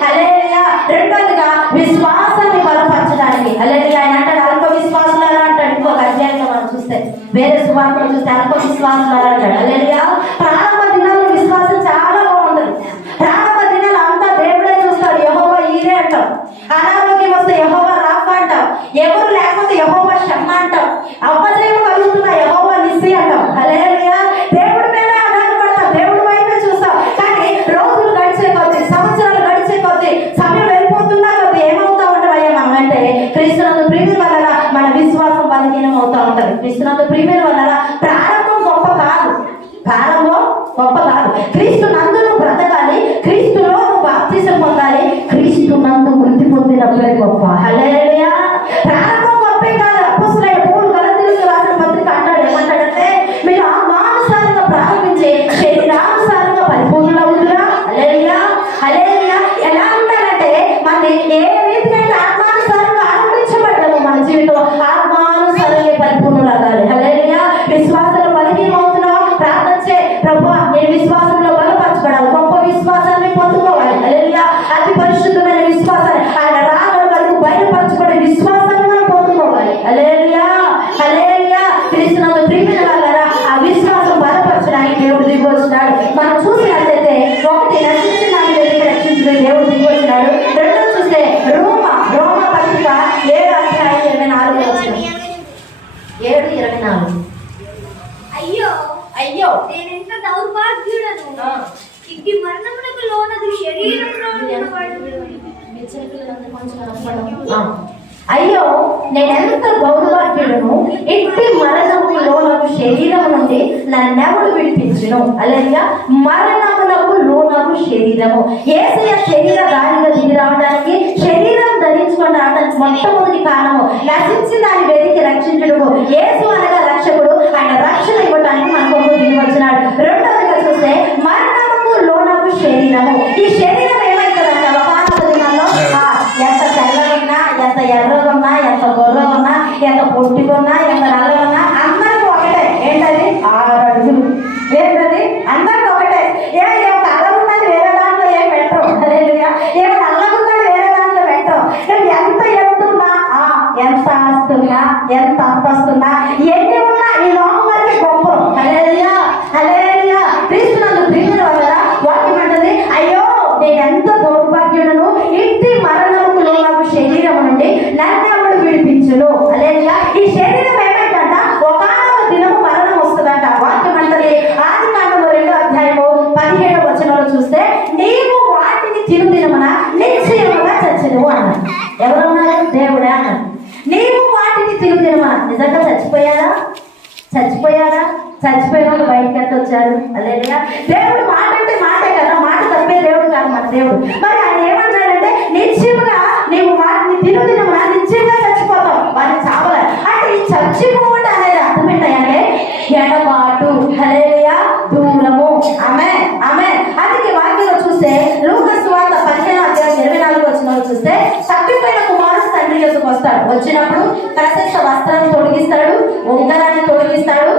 హల్లెలూయా. రెండోదిగా విశ్వాసాన్ని బలపరచడానికి. హల్లెలూయా. ఆయన అంటాడు అల్ప విశ్వాసులారా అంటాడు. ఇంకొక అధ్యాయంలో మనం చూస్తే, వేరే సువార్తలు చూస్తే అల్ప విశ్వాసులారా అంటాడు. హల్లెలూయా. ప్రారంభ దినాల్లో విశ్వాసం చాలా బాగుంటుంది. ప్రారంభ దినాలు అంతా దేవుడే చూస్తాడు. యెహోవా ఈరే అంటాం. అనారోగ్యం వస్తే యెహోవా రాఫా అంటాం. ఎవరు లేకపోతే యెహోవా షమ్మా అంటాం. అపజయం కలుగుతున్న యెహోవా నిస్సి అంటాం. హల్లెలూయా. దేవుడి మీద ఆధారపడతాం, దేవుడి వైపే చూస్తాం. కానీ రోజులు గడిచే కొద్ది, సంవత్సరాలు గడిచే కొద్ది, సమయం వెళ్ళిపోతున్నా కొద్ది ఏమవుతా ఉంటామయ్యా మనం అంటే క్రీస్తునందు ప్రియమైన వల్ల మన విశ్వాసం బలహీనం అవుతా ఉంటది. క్రీస్తునందు ప్రియమైన వల్ల ప్రారంభం గొప్ప కాదు, ప్రారంభం గొప్ప కాదు. క్రీస్తు నందు నువ్వు బ్రతకాలి, క్రీస్తులో నువ్వు బాప్తిసం పొందాలి, క్రీస్తు నందు మృతి పొందినప్పుడే గొప్ప. హల్లెలూయా. ప్రారంభం గొప్పే కాదు. అపోస్తలుడైన పౌలు గలతీయులకు రాసిన పత్రిక అంటాడు, ఏమంటాడంటే మీరు ఆత్మానుసారంగా ప్రారంభించి శరీరానుసారంగా పరిపూర్ణులవుతురా. హల్లెలూయా, హల్లెలూయా. ఎలా ఉండాలంటే మన ఏ రీతిగా ఆత్మానుసారంగా ఆరంభించబడ్డాము మన జీవితం ఆత్మానుసారంగా పరిపూర్ణులగాలి. హల్లెలూయా. విశ్వాసంలో బలహీనం అవుతున్నావా? ప్రార్థన చే, ప్రభువా నేను విశ్వాసంలో బలపరచబడాలి, గొప్ప విశ్వాసాన్ని పొందుకోవాలి. హల్లెలూయా. అది 24. అయ్యో అయ్యో నేనెంత దౌర్భాగ్యుడను, ఇంటి మరణమునకు లోనగు శరీరంలో అయ్యో నేనెంత దౌర్భాగ్యుడను, ఇంటి మరణములోనగు శరీరం నుండి నన్నెవడు విడిపించును. అలెలుయా. మరణములకు లోనగు శరీరము. యేసయ్య శరీరధారిగా దిగి రావడానికి, శరీరం ధరించుకొని రావడానికి మొట్టమొదటి కారణము నశించి దాన్ని వెతికి రక్షించుడు. యేసు అనగా రక్షకుడు, ఆయన రక్షణ ఇవ్వడానికి మనకు దిగి వచ్చినాడు. రెండవదిగా చూస్తే మరణముకు లోనగు శరీరము. ఈ శరీరం ఏమైతుందంటే ఒకనొక దినాల్లో ఎంత తెల్లగున్నా, ఎంత ఎర్రగున్నా, ఎంత గొర్రెగున్నా, ఎంత పొట్టిగున్నా, ఎంత నల్లగున్నా అందరికి ఒకటే. ఏంటది? 6 అడుగులు. ఏంటది? అందరికి ఒకటే. ఏం నల్లగున్నది వేరే దాంట్లో ఏం పెట్టరు. ఏం నల్లగున్నది వేరే దాంట్లో పెట్టరు. ఎంత ఎత్తున్నా, ఎంత ఆస్తున్నా, ఎంత అంతస్తున్నా, ఎన్ని ఉన్నా ఈ లోకం వరకు గొప్ప. హల్లెలూయా, హల్లెలూయా. క్రీస్తునందు ప్రియుల వల్ల వాక్యం అంటది, అయ్యో నేనెంత దౌర్భాగ్యుడను, ఇంటి మరణముకు లోనగు శరీరం నుండి నన్నెవడు విడిపించును. హల్లెలూయా. ఈ శరీరం ఏమైందంట? ఒకానొక దినము మరణం వస్తుందంట. వాక్యం అంటది ఆదికాండము 2వ అధ్యాయము 17వ వచనంలో చూస్తే, నీవు వాటిని తినుదినమున నిశ్చయముగా చచ్చెదవు అన్నాడు. ఎవరన్నారు? దేవుడే అన్నాడు. నీవు వాటిని తినుదినమున. నిజంగా చచ్చిపోయారా? చచ్చిపోయారా? చచ్చిపోయిన వాళ్ళు బయటకు ఎట్లా వచ్చారు? హల్లెలూయా. దేవుడు మాట అంటే మాటే కదా, మాట తప్పే దేవుడు కాదు మన దేవుడు. మరి ఆయన ఏమన్నాడంటే, నిశ్చయముగా నీవు వాటిని తినుదినమున నిశ్చయంగా చచ్చిపోతావు. వాటిని చావలే అంటే ఈ చచ్చిపోవడం అనేది అర్థం ఏంటంటే ఎడబాటు. హల్లెలూయా. దూరము. ఆమేన్, ఆమేన్. అందుకే వాక్యంలో చూస్తే లూకా సువార్త 15వ అధ్యాయం 24వ వచనంలో చూస్తే, తప్పిపోయిన కుమారుడు తండ్రి యొద్దకు వస్తాడు. వచ్చినప్పుడు ప్రశస్త వస్త్రాన్ని తొడిగిస్తాడు, ఉంగరాన్ని తొడిగిస్తాడు,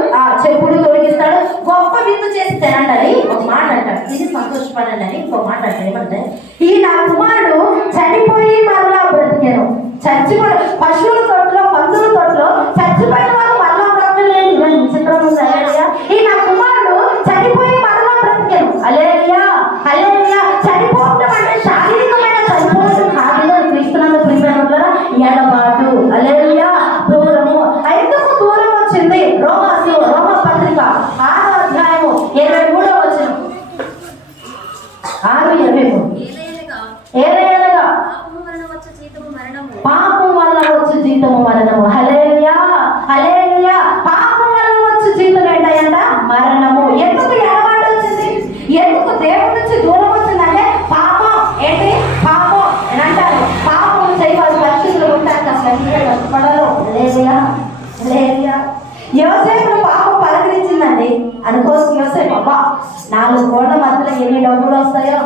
చెప్పులు తొడిగిస్తాడు, గొప్ప విందు చేసి తినండి ఒక మాట అంటాడు. ఇది సంతోషపడండి అని ఇంకో మాట అంటాడు. ఏమంటే, ఈ నా కుమారుడు చనిపోయి మరలా బ్రతికాను. చచ్చిపోయి పశువుల తోటలో, పందుల తోటలో చచ్చిపోయిన వాళ్ళు మరలా బ్రతకలేదు. చిత్రం ఉంది. హల్లెలూయా. ఈ నా కుమారుడు చనిపోయి మరలా బ్రతికాను. హల్లెలూయా, హల్లెలూయా. చనిపోవడం అంటే శారీరకమైన చనిపోవడం కాదు. క్రీస్తునందు ప్రియమైన ఎడబాటు. హల్లెలూయా. దూరము. ఎందుకు దూరం వచ్చింది? రోమ పత్రిక 6వ అధ్యాయము 23వ వచనం. 6:23. ఏలయనగా పాపం వల్ల వచ్చు జీతము మరణము. హల్లెలూయా, హల్లెలూయా. పాపం వల్ల వచ్చు జీతం ఏంటంట? మరణము. ఎందుకు ఎడబాటు వచ్చింది? ఎందుకు దేవుడి నుంచి దూరం వచ్చిందంటే పాపం. ఏంటి? పాపం అని అంటారు. పాపం చేయవలసిన పరిస్థితులు ఉంటారు. అసలు కష్టపడాలో. హల్లెలూయా, హల్లెలూయా. యోసేపును పాపం పలకరించిందండి. అనుకోవచ్చు యోసేపు, అబ్బా 4 కోట్ల మధ్యలో ఎన్ని డబ్బులు వస్తాయో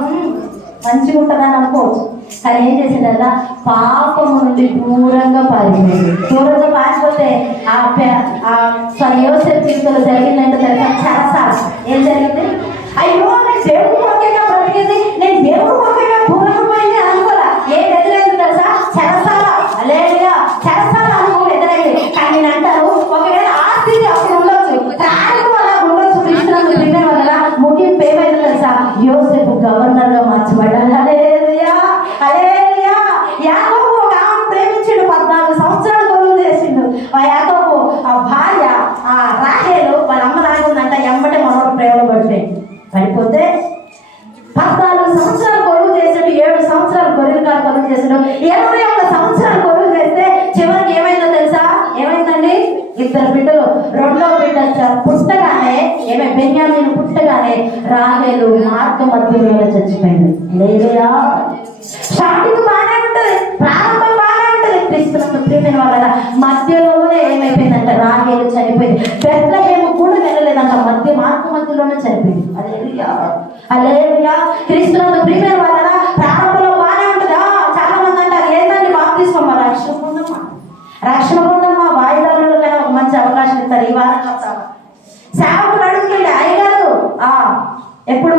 మంచిగా ఉంటుందని అనుకోవచ్చు. కానీ ఏం చేసిందట? పాపము నుండి దూరంగా పారిపోయింది. దూరంగా పారిపోతే యోసేపు జీవితంలో జరిగిందంటే తెలుసా? చెరసాల. ఏం జరిగింది? అయ్యో నేను దేవుడు కొరకేగా బ్రతికింది, నేను దేవుడు కొరకేగా దూరంగా పోయింది అనుకోలే. ఏం ఎదురైంది తెలుసా? చెరసాల. హల్లెలూయా. చెరసాల అనుభవం ఎదురైంది. కానీ నేను అంటాను, ఒకవేళ ఆ స్థితి అప్పుడు ఉండొచ్చు, ప్రాణం వల్ల ఉండొచ్చు. క్రీస్తునందు ప్రియమైన వల్ల ముగింపు ఏమైంది తెలుసా? యోసేపు గవర్నర్ గా మార్చబడ్డాడు. హల్లెలూయా, హల్లెలూయా. యాకోబు ఒక ఆమెను ప్రేమించిండు, 14 సంవత్సరాలు కొలువు చేసిండు. ఆ యాకోబు ఆ భార్య రాహేలు వాళ్ళ అమ్మ రాకుందంట, ఎమ్మటే మనోడు ప్రేమలో పడిపోతే 14 సంవత్సరాలు కొలువు చేసాడు. 7 సంవత్సరాలు గొర్రెల కాలు కొలువు చేసాడు. 21 సంవత్సరాలు కొలువు చేస్తే చివరికి ఏమైందో తెలుసా? ఏమైందండి? 2 బిడ్డలు. రెండో బిడ్డ పుట్టగానే బెన్యామీను పుట్టగానే రాహేలు మార్గ మధ్యలో చచ్చిపోయింది. లేదా స్టార్టింగ్ బాగానే ఉంటది, ప్రారంభం బాగానే ఉంటది. క్రీస్తునందు ప్రియమైన వాళ్ళ మధ్యలోనే ఏమైపోయిందంట? రాహేలు చనిపోయింది. బెత్లెహేము కూడా వెళ్ళలేదంట, మార్గ మధ్యలోనే చనిపోయింది. హల్లెలూయా, హల్లెలూయా. క్రీస్తునందు ప్రియమైన వాళ్ళ ప్రారంభంలో బాగానే ఉంటది. చాలా మంది అంటారు, ఏంటండి బాప్తిస్మం? రక్షణ పొందమ్మా, రక్షణ పొందమ్మా. వాయిదాలలో కన్నా ఒక మంచి అవకాశం ఇస్తారు. ఈ వారం చెప్తాను. సేవకులు అడుగుతుండే, అయ్యగారు ఎప్పుడు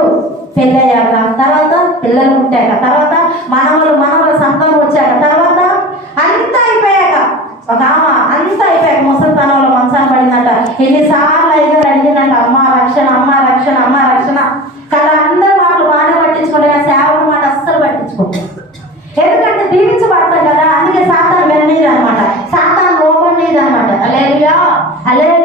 పెళ్ళయ్యాక, తర్వాత పిల్లలు పుట్టాక, తర్వాత మనవల సంతానం వచ్చాక, తర్వాత అంతా అయిపోయాక, ఒక ఆమె అంతా అయిపోయాక ముసలితనంలో మంచాన్ని పడిందంట. ఎన్నిసార్లు అయ్యగారు అడిగిందంట, అమ్మ రక్షణ, అమ్మ రక్షణ, అమ్మ రక్షణ. కదా అందరి మాటలు బాగానే పట్టించుకుంటే సేవల మాట అస్సలు పట్టించుకుంటారు. ఎందుకంటే దీవించబడతాం కదా, అందుకే సాతాను విననీదు అనమాట, సాతాను లోపం లేదు అనమాట. హల్లెలూయా, హల్లెలూయా.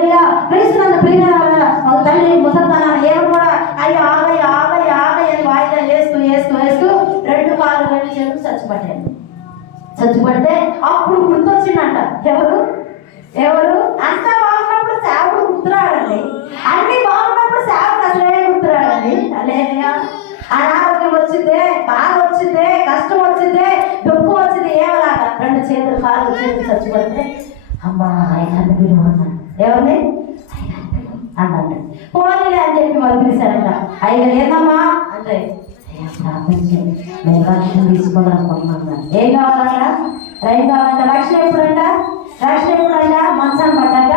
వచ్చిందంట. ఎవరు ఎవరు అంతా బాగున్నప్పుడు సేవకుడు గుర్తురాడండి. అన్ని బాగున్నప్పుడు సేవకుడు అసలే గుర్తురాడండి. హల్లెలూయా. అనారోగ్యం వచ్చిందే, బాధ వచ్చిందే, కష్టం వచ్చిందే, దుఃఖం వచ్చింది, ఏమలాగా 2 చేతులు కాళ్ళు చేతులు చచ్చిపోతే అమ్మా ఆయన పిలువన్నాడు. ఎవరిని అన్నాడు. పోనీలే అని చెప్పి వాళ్ళు పిలిచారంట. అయ్యో ఏదమ్మా అంటే నేను రక్షణ తీసుకోవాలనుకుంటున్నాను. ఏం కావాలంట? ఏం కావాలంట? రక్షణ ఎప్పుడంట? రక్షణ ఎప్పుడంట? మంచాన్ని పడ్డాక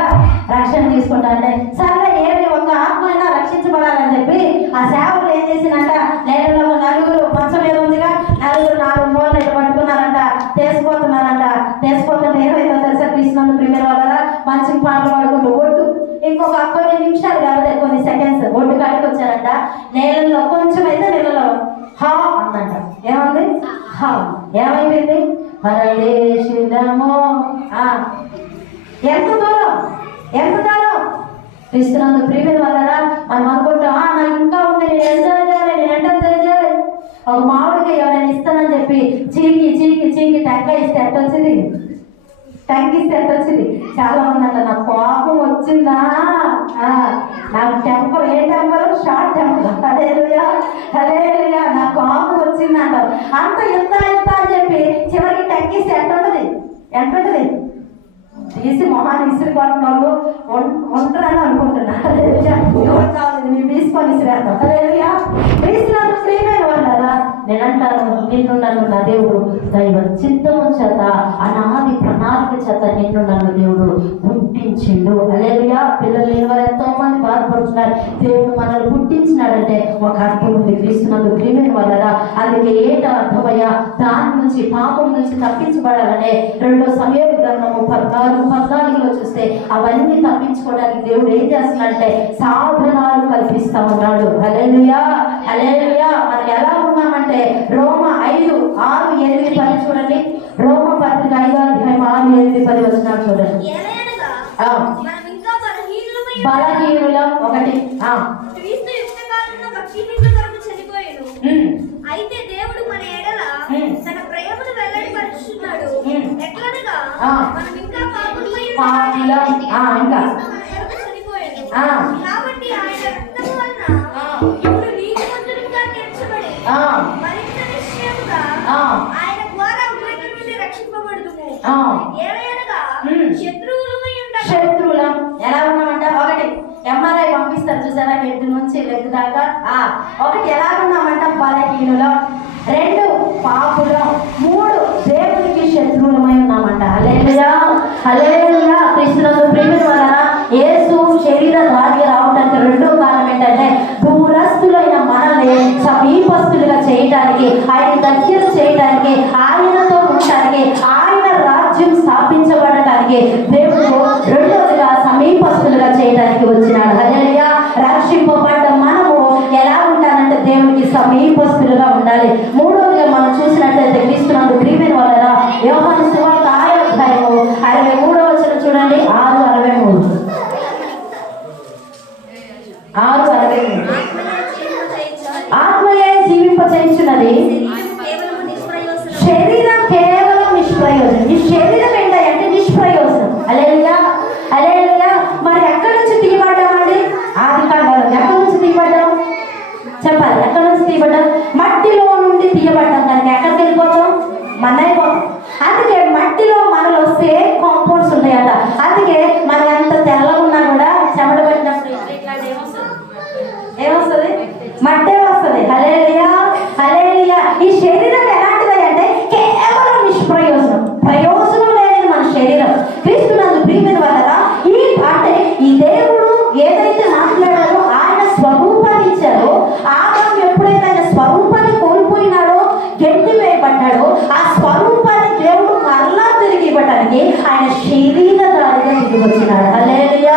రక్షణ తీసుకుంటా అంటే సరే ఏమి ఒక ఆత్మ అయినా రక్షించబడాలని చెప్పి ఆ సేవకులు ఏం చేసినంట, నేలలో 4 మంచం మీద ఉందిగా 4 మూలలు ఇట్లా పట్టుకున్నారంట, తీసుకుపోతున్నారంట. తీసుకుపోతుంటే ఏమైందో తెలుసా? కృష్ణుని ప్రిమియర్ వల్ల మంచి పాటలు పాడుకుంటూ ఒడ్డు ఇంకొక కొన్ని నిమిషాలు కాబట్టి కొన్ని సెకండ్స్ ఒడ్డు కాడికి వచ్చారంట. నేలలో కొంచెం అయితే నీళ్ళలో హా అందంట. ఏమంది? హా. ఏమైపోయింది? పరదేశులము. ఎంత దూరం, ఎంత దూరం? క్రీస్తునందు ప్రియమైన వాళ్ళరా మనం అనుకుంటాం నాకు ఇంకా ఉంది, నేను ఎంజాయ్ చేయాలి, నేను ఎంటర్ చేయాలి. ఒక మామిడికి ఎవరైనా ఇస్తానని చెప్పి చీకి చీకి చీకి టెంకాయ ఇస్తే ఎట్ట వచ్చింది? టెంకిస్తే ఎట్ట వచ్చింది? చాలా మంది అంట నాకు కోపం వచ్చిందా, నాకు టెంపర్, ఏ temper? Short temper. Hallelujah hallelujah. నాకు కోపం వచ్చిందంట. అంత ఎంత ఎంత అని చెప్పి చివరికి టెంకిస్తే ఎట్ట ఉంటుంది? ఎంత ఉంటుంది? తీసి మొహాన్ని ఇసురు కొట్టిన వాళ్ళు ఉంటారని అనుకుంటున్నారు. ఎవరు కావాలి మేము తీసుకొని ఇసిరేస్తాం. హల్లెలూయా. క్రీస్తునందు ప్రియమైన వాళ్ళరా నేనంటాను, నిన్ను నన్ను నా దేవుడు దైవ చిత్తము చేత అనాది ప్రణాళిక చేత నిన్ను నన్ను దేవుడు పుట్టించిండు. హల్లెలూయా. పిల్లలు లేని వారు ఎంతో మంది బాధపడుతున్నారు. దేవుడు మనల్ని పుట్టించినాడంటే ఒక అర్థం ఉంది. క్రీస్తునందు ప్రియమైన వాళ్ళరా అందుకే ఏంటో అర్థమయ్యా, దాని నుంచి పాపం నుంచి తప్పించబడాలనే 2 సమూయేలు గ్రంథము 14:14 చూస్తే అవన్నీ తప్పించుకోవడానికి దేవుడు ఏం చేస్తున్నాడంటే సాధనాలు కల్పిస్తా ఉన్నాడు. హల్లెలూయా హల్లెలూయా. మనం ఎలా ఉన్నామంటే రోమ 5:6-8-10 చూడండి. రోమ పత్రిక 5:6-8-10 వచనాలు చూడండి. బలహీనులం 1. అయితే దేవుడు మన ఎడల తన ప్రేమను వెల్లడిపరుచున్నాడు. ఎట్లనగా మనం ఇంకా పాపులమై ఇంకా చనిపోయాడు. కాబట్టి ఆయన రక్తము వలన ఇప్పుడు నీతిమంతులుగా తీర్చబడి మరింత నిశ్చయముగా ఆయన ద్వారా ఉగ్రత నుండి రక్షింపబడుదుము. ఏలయనగా శత్రువులమై ఉండగా శత్రువులం ఎలా ఉన్నామంట? 1 ఎంఆర్ఐ పంపిస్తారు చూసారా, హెడ్ నుంచి లెగ్ దాకా. 1 ఎలా ఉన్నామంట? బలహీనులం. 2 పాపులం. 3 దేవునికి శత్రువులమై ఉన్నామంట. హల్లెలూయా హల్లెలూయా. క్రీస్తునందు ప్రియమైన వాళ్ళరా యేసు శరీరధారిగా రావడానికి 2వ కారణం ఏంటంటే దూరస్తులైన మనల్ని సమీపస్తులుగా చేయడానికి, ఆయన దగ్గర చేయడానికి, ఆయనతో ఉండటానికి, ఆయన రాజ్యం స్థాపించబడటానికి దేవుడు 2వదిగా సమీపస్తులుగా చేయడానికి వచ్చినాడు. హల్లెలూయా. రక్షింపబడ్డ మనము ఎలా ఉంటానంటే దేవునికి సమీపస్తులుగా ఉండాలి. 3వదిగా మనం చూసినట్లయితే క్రీస్తునందు ప్రియమైన వాళ్ళరా యోహాను సువార్త 6:63 వచనం చూడండి. 6:63 ఆత్మయే జీవింపచేయుచున్నది, శరీరం కేవలం నిష్ప్రయోజనం. ఈ శరీరం ఏంటంటే నిష్ప్రయోజనం. హల్లెలూయా హల్లెలూయా. మరి ఎక్కడి నుంచి తీయబడ్డామండి? ఆదికాండంలో ఎక్కడి నుంచి తీయబడ్డాం? చెప్పాలి. ఎక్కడి నుంచి తీయబడ్డాం? మట్టిలో నుండి తీయబడ్డాం. కనుక ఎక్కడికి వెళ్ళిపోతాం? మనైపోతాం. అందుకే మట్టిలో మనలో సేమ్ కాంపౌండ్స్ ఉంటాయట. అందుకే మనం ఎంత తెల్లగా ఉన్నా కూడా చెమట పట్టినప్పుడు ఏమొస్తుంది? మట్టే వస్తుంది. హల్లెలూయా హల్లెలూయా. ఈ శరీరం ఎలాంటిది అంటే కేవలం నిష్ప్రయోజనం, ప్రయోజనం లేనిది మన శరీరం. క్రీస్తునందు ప్రియమైన వాళ్ళరా ఈ దేవుడు ఏదైతే మాట్లాడారో ఆయన స్వరూపాన్ని ఇచ్చారో, ఆదాము ఎప్పుడైతే ఆయన స్వరూపాన్ని కోల్పోయినాడో, గెట్టి వేయబడ్డాడో, ఆ స్వరూపాన్ని దేవుడు మరలా తిరిగి ఇవ్వడానికి ఆయన శరీరధారిగా దిగి వచ్చినాడు. హల్లెలూయా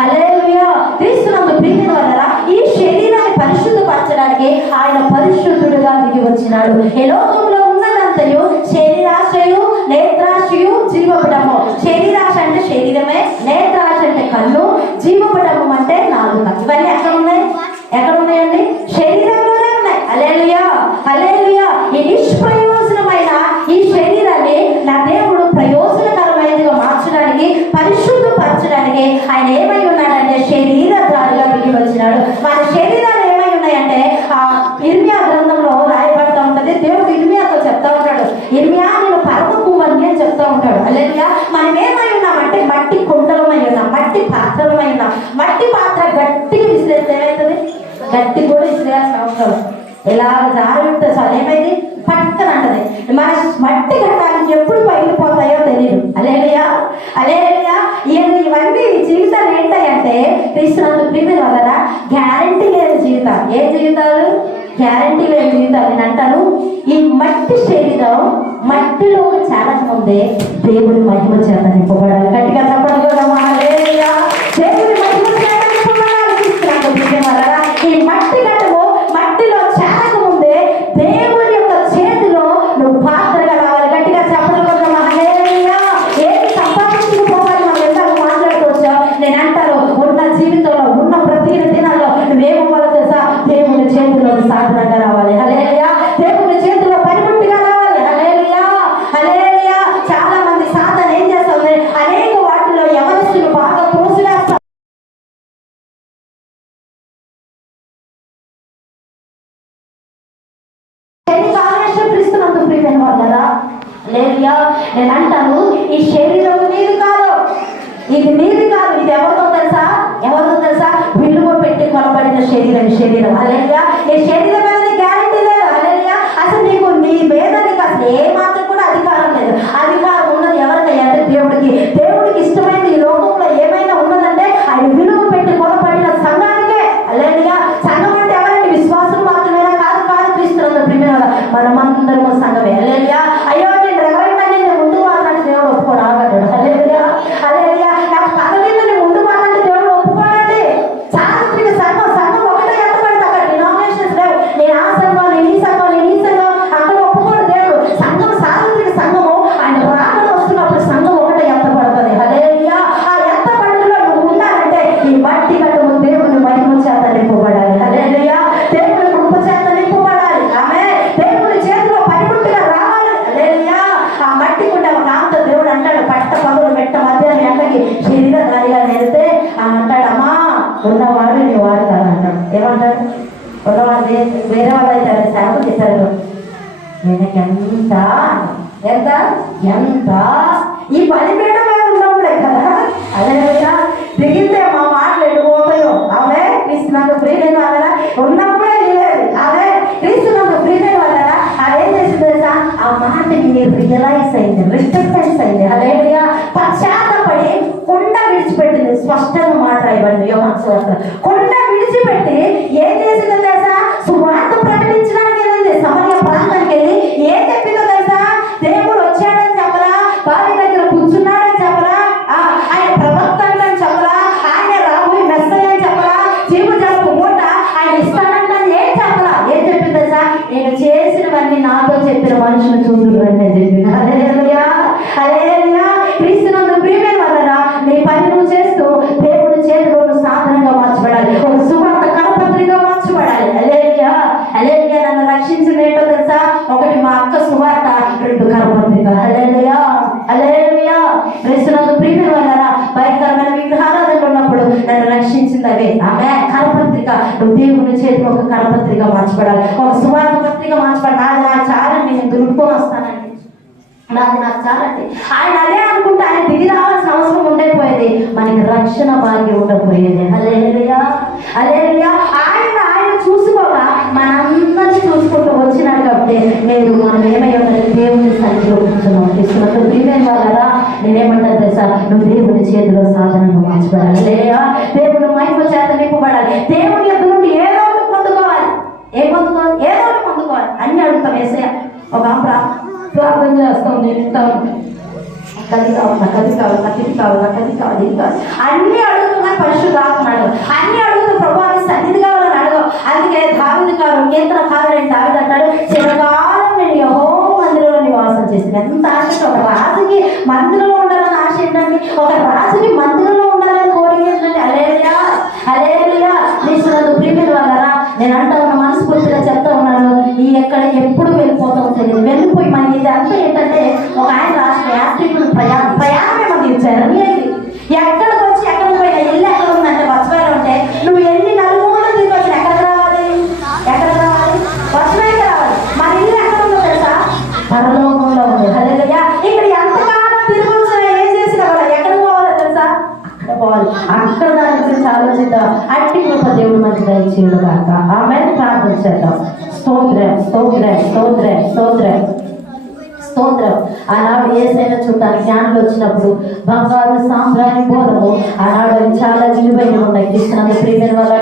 హల్లెలూయా. క్రీస్తునందు ప్రియమైన వాళ్ళరా ఈ శరీరాన్ని పరిశుద్ధపరచడానికి ఆయన పరిశుద్ధుడుగా దిగి వచ్చినాడు. ఈ లోకంలో ఉన్నదంతయు శరీరాశయు, నేత్రాశయు, జీవపటము. శరీరాశ అంటే శరీరమే, నేత్రాశ అంటే కళ్ళు, జీవపటము అంటే నాలుక. ఇవన్నీ ఎక్కడ ఉన్నాయి? ఎక్కడ ఉన్నాయండి? శరీరంలోనే ఉన్నాయి. హల్లెలూయా హల్లెలూయా. ఈ నిష్ప్రయోజనమైన ఈ శరీరాన్ని నా దేవుడు ప్రయోజనకరమైన ఇలా జారి ఉంటే చాలు ఏమైంది పక్కన అంటది. మన మట్టి కట్టాలి ఎప్పుడు పగిలిపోతాయో తెలియదు. Alleluia alleluia. ఇవన్నీ జీవితాలు ఏంటంటే క్రీస్తునందు ప్రియమైన వల్ల గ్యారంటీ లేని జీవితాలు. ఏ జీవితాలు? గ్యారంటీ లేని జీవితాలు. నేను అంటాను ఈ మట్టి శరీరం మట్టిలో చాలా ముందే దేవుని మహిమ చేత నింపబడాలి. గట్టిగా చెప్పగలమా? హల్లెలూయా. దేవుని మహిమ చేత నింపబడాలి. క్రీస్తునందు ప్రియమైన వల్ల ఈ మట్టి కట్టము మట్టిలో చేరక ముందే దేవుని యొక్క చేతిలో నువ్వు పాత్రగా రావాలి. గట్టిగా చెప్పగలమా? హల్లెలూయా. ఏది సంపాదించుకుపోవాలి మనం ఎంత మాట్లాడుకోవచ్చా? నేను అంటాను ఉన్న జీవితంలో ఉన్న ప్రతి దినాల్లో నువ్వేమవ్వాలి తెలుసా? దేవుని చేతిలో సాధనంగా రావాలి. హల్లెలూయా. దేవుని చేతిలో పనిముట్టుగా రావాలి. హల్లెలూయా హల్లెలూయా. చాలా మంది సాధన ఏం చేస్తుంది? అనేక వాటిలో యవనస్తులు బాగా తోసివేస్తారు. క్రీస్తునందు ప్రియమైన వాళ్ళరా హల్లెలూయా. నేను అంటాను ఈ శరీరం నీది కాదు, ఇది నీది కాదు. ఇది ఎవరితో తెలుసా? ఎవరితో తెలుసా? విలువ పెట్టి కొనబడిన శరీరం. హల్లెలూయా. ఈ శరీరం మీద గ్యారంటీ లేదు. హల్లెలూయా. అసలు నీకు నీ మీద నీకు అసలు ఏ మాత్రం కూడా అధికారం లేదు. అధికారం ఉన్నది ఎవరికై అంటే దేవుడికి. దేవుడికి ఇష్టమైన ఈ లోకంలో ఏమైనా ఉన్నదంటే ఆయన విలువ పెట్టి కొనబడిన సంఘానికే. హల్లెలూయా. సంఘం అంటే ఎవరంటే విశ్వాసం మాత్రమేనా? కాదు కాదు. క్రీస్తునందు ప్రియమైన మనమందరము సంఘమే. హల్లెలూయా. అయ్యో నేను రెవరెంట్ అని నేను ముందు మాట్లాడి దేవుడు ఒప్పుకోరాగడు. హల్లెలూయా హల్లెలూయా. నాకు పదవిలో నేను ముందు మాట్లాడి దేవుడు ఒప్పుకోనండి. చారిత్రక సంఘం ఒకటే ఎత్తపడింది. అక్కడ డినామినేషన్స్ లేవు. నేను ఆ సంఘం, నేను ఈ సంఘం, నేను ఈ సంఘం, అక్కడ ఒప్పుకోడు దేవుడు. సంఘం చారిత్రక సంఘము ఆయన రాకడ వస్తున్నప్పుడు సంఘం ఒకటే ఎత్తపడుతుంది. హల్లెలూయా. ఆ ఎత్తపడులో నువ్వు ఉండాలంటే ఈ మట్టి కట్టము దేవుని మహిమ చేత నింపబడాలి. హల్లెలూయా. దేవుని కృప చేత నింపబడాలి. ఆమె దేవుని చేతిలో పనిముట్టుగా రావాలి. హల్లెలూయా. ఆ మట్టి కుండ రాంతో దేవుడు అంటాడు పట్ట పగులు పెట్ట మధ్యాహ్నం ఎండకి శరీరధారిగా నేరితే అంటాడు అమ్మా ఉన్నవాడు నీ వాడు కాదు అంటాడు. ఏమంటాడు? ఉన్నవాడు వేరే వాళ్ళు అయితే సేవకు చేశారు. నేనకి ఎంత ఈ బలిపీఠం మీద ఉన్నప్పుడే కదా. అదే దిగితే మా మాటలు ఎడిపోతాయో ఆమె క్రీస్తునందు ప్రియమైన వాళ్ళ ఉన్నప్పుడే లేదు. ఆమె క్రీస్తునందు ప్రియమైన వాళ్ళ అదేం చేసింది తెలుసా? ఆ మాటని రియలైజ్ అయింది, రిస్ట్రిక్టెన్స్ అయింది. హల్లెలూయా. పశ్చాత్తపడి కొండ విడిచిపెట్టింది. స్పష్టంగా మాట రాయబడింది యోహాను సువార్త. కొండ విడిచిపెట్టి ఏం చేసిందో తెలుసా? సువార్త ప్రకటించడానికి వెళ్ళింది. సమరయ ప్రాంతానికి వెళ్ళి ఏం చెప్పిందో తెలుసా? దేవుడు వచ్చాడని చెప్పరా? వారి దగ్గర కూర్చున్నాడని చెప్పరా? ఆయన ప్రవక్త అని చెప్పరా? ఆయన రాబోయే మెస్సయ్య అని చెప్పరా? జీవజాలకు మూట ఆయన ఇస్తానంటాను ఏం చెప్పరా? ఏం చెప్పింది తెలుసా? నేను చేసినవన్నీ నాతో చెప్పిన మనుషులు చూస్తున్నారని నేను చెప్పింది. హల్లెలూయా హల్లెలూయా. క్రీస్తునందు ప్రియమైన వాళ్ళరా నీ పని నువ్వు చేస్తూ దేవుడి చేతిలో సాధనంగా మార్చబడాలి. ఒక సువార్త కరపత్రిగా మార్చబడాలి. హల్లెలూయా హల్లెలూయా. నన్ను రక్షించిన ఏంటో తెలుసా? ఒకటి మా అక్క సువార్త, రెండు కరపత్రిక. హల్లెలూయా హల్లెలూయా. క్రీస్తునందు ప్రియమైన వాళ్ళరా భయంకరమైన విగ్రహారాధన ఉన్నప్పుడు నన్ను రక్షించింది అవే. ఆమె కరపత్రిక. నువ్వు దేవుని చేతిలో ఒక కరపత్రిక మార్చబడాలి, ఒక సువార్త పత్రిక మార్చబడాలి. నాకు చాలండి, నేను దులుపుకొని వస్తానండి, నాకు చాలండి. ఆయన అదే అనుకుంటే ఆయన దిగి రావాల్సిన అవసరం ఉండకపోయేది, మనకి రక్షణ భాగ్యం ఉండకపోయేది. హల్లెలూయా హల్లెలూయా. ఆయన చూసుకోగా మనందరినీ చూసుకుంటూ వచ్చినాడు. కాబట్టి నేను మనం ఏమై ఉన్నది దేవుని సన్నిధిలో కూర్చున్నాం. తీసుకున్నట్టు ప్రియమైన వాళ్ళరా నేనేమంటాను తెలుసా? నువ్వు దేవుని చేతిలో సాధనను మార్చబడాలి. హల్లెలూయా. దేవుని మహిమ చేత నింపబడాలి. దేవుని యొక్క నుండి ఏదో ఒకటి పొందుకోవాలి. ఏదో ఒకటి పొందుకోవాలి. అన్ని అడుగుతాం. యేసయ్య ఒక ప్రార్థన చేస్తాం, నేను ఇంటాను, కది కావాలి, అన్ని అడుగుతున్నా పరిశుద్ధ ఆత్మడు అన్ని అడుగుతూ ప్రభావి సన్నిధి కావాలని అడగవు. అందుకే దావీదు గారు కీర్తనకారుడైన దావీదు అంటాడు, చిరకాలం నేను యెహోవా మందిరంలో నివాసం చేసింది. ఎంత ఆశ! ఒక రాజుకి మందిరంలో ఉండాలని ఆశ ఏంటండి? ఒక రాజుకి మందిరంలో ఉండాలని కోరిక ఏంటండి? హల్లెలూయా హల్లెలూయా. క్రీస్తునందు ప్రియమైన వాళ్ళరా నేను అంటా ఉన్న మనస్ఫూర్తిగా చెప్తా ఉన్నాను, ఈ ఎక్కడ ఎప్పుడు వెళ్ళిపోతామో తెలియదు. వెళ్ళిపోయి మన ఇది అంతా ఏంటంటే ఒక ఆయన రాసిన యాత్రికుడు ప్రయాణమే మనకి ఇచ్చారు. ఎక్కడికి వచ్చి ఎక్కడికి పోయినా ఇల్లు ఎక్కడ ఉందంటే వచనాలు ఉంటే నువ్వు ఎన్ని నలుమూలలు తిరిగి వచ్చి ఎక్కడికి రావాలి? వచనానికి రావాలి. మన ఇల్లు ఎక్కడ ఉందో తెలుసా? పరలోకంలో ఉంది. హల్లెలూయా. ఇక్కడ ఎంతకాలం తిరిగి వచ్చినా ఏం చేసినా కూడా ఎక్కడికి పోవాలో తెలుసా? అక్కడ పోవాలి. అక్కడ దాని గురించి ఆలోచిద్దాం. అట్టి కృప దేవుడు మనకి దయచేయును గాక. ఆమేన్. ప్రార్థన చేద్దాం. స్తోత్రం స్తోత్రం స్తోత్రం స్తోత్రం స్తోత్రం. ఆనాడు యేసయ్యను చూడటానికి జ్ఞానులు వచ్చినప్పుడు బంగారు సాంబ్రాణి బోధము ఆనాడు అవి చాలా విలువైన ఉన్నాయి. కృష్ణ ప్రియమైన వల్ల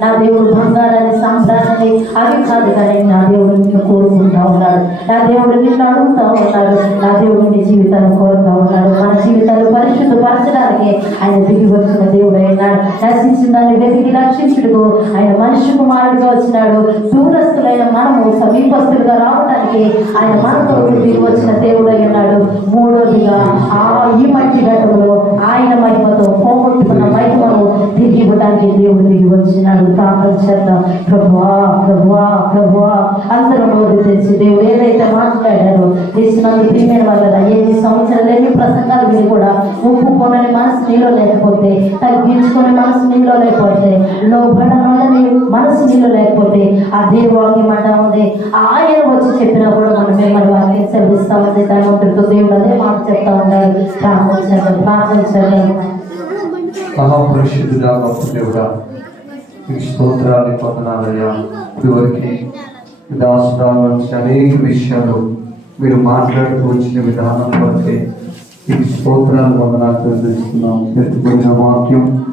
నా దేవుడు బంగారాన్ని సాంబ్రాణి అవి కాదు కానీ నా దేవుడు నిన్ను కోరుకుంటా ఉన్నాడు. నా దేవుడు నిన్ను అడుగుతా ఉన్నాడు. నా దేవుడు నీ జీవితాన్ని కోరుతా ఉన్నాడు. మన జీవితాలు పరిశుద్ధపరచడానికి ఆయన దిగి వచ్చిన దేవుడు అయినాడు. నశించిన దాన్ని వెతికి రక్షించుడుకు ఆయన మనిషి కుమారుడుగా వచ్చినాడు. దూరస్తులైన మనము సమీపస్తులుగా రావడానికి ఆయన మనతో దిగి వచ్చిన దేవుడు అయ్యాడు. మూడోదిగా ఈ మట్టి ఘటనలో ఆయన మహిమతో పోగొట్టుకున్న మహిమను తిరిగి ఇవ్వడానికి దేవుడు దిగి వచ్చినాడు. ప్రార్థన చేద్దాం. ప్రభువా ప్రభువా ప్రభువా అందరూ నోరు తెరిచి దేవుడు ఏదైతే మాట్లాడారో చేసినందుకు ప్రియమైన వల్ల ఎన్ని సంవత్సరాలు ఎన్ని ప్రసంగాలు మీరు కూడా ఒప్పుకోనని మనసు నీలో లేకపోతే, తగ్గించుకునే మనసు నీలో లేకపోతే, లోబడనని మనసు నీలో లేకపోతే ఆ దేవుడు వాక్యం అంటా ఉంది. ఆయన వచ్చి చెప్పినా కూడా మనం మిమ్మల్ని వాక్యం సెలవిస్తా ఉంది. ధనవంతుడితో దేవుడు అదే మాట చెప్తా ఉన్నారు. ప్రార్థించండి. మహాపురుషుడుగా గొప్ప దేవుడా మీ స్తోత్రాలు పొందనాలయ్యా. ఇదివరకు దాసురాలు వచ్చిన అనేక విషయాలు మీరు మాట్లాడుతూ వచ్చిన విధానం బట్టి ఈ స్తోత్రాలు వందనాలు తెలుస్తున్నాం. వాక్యం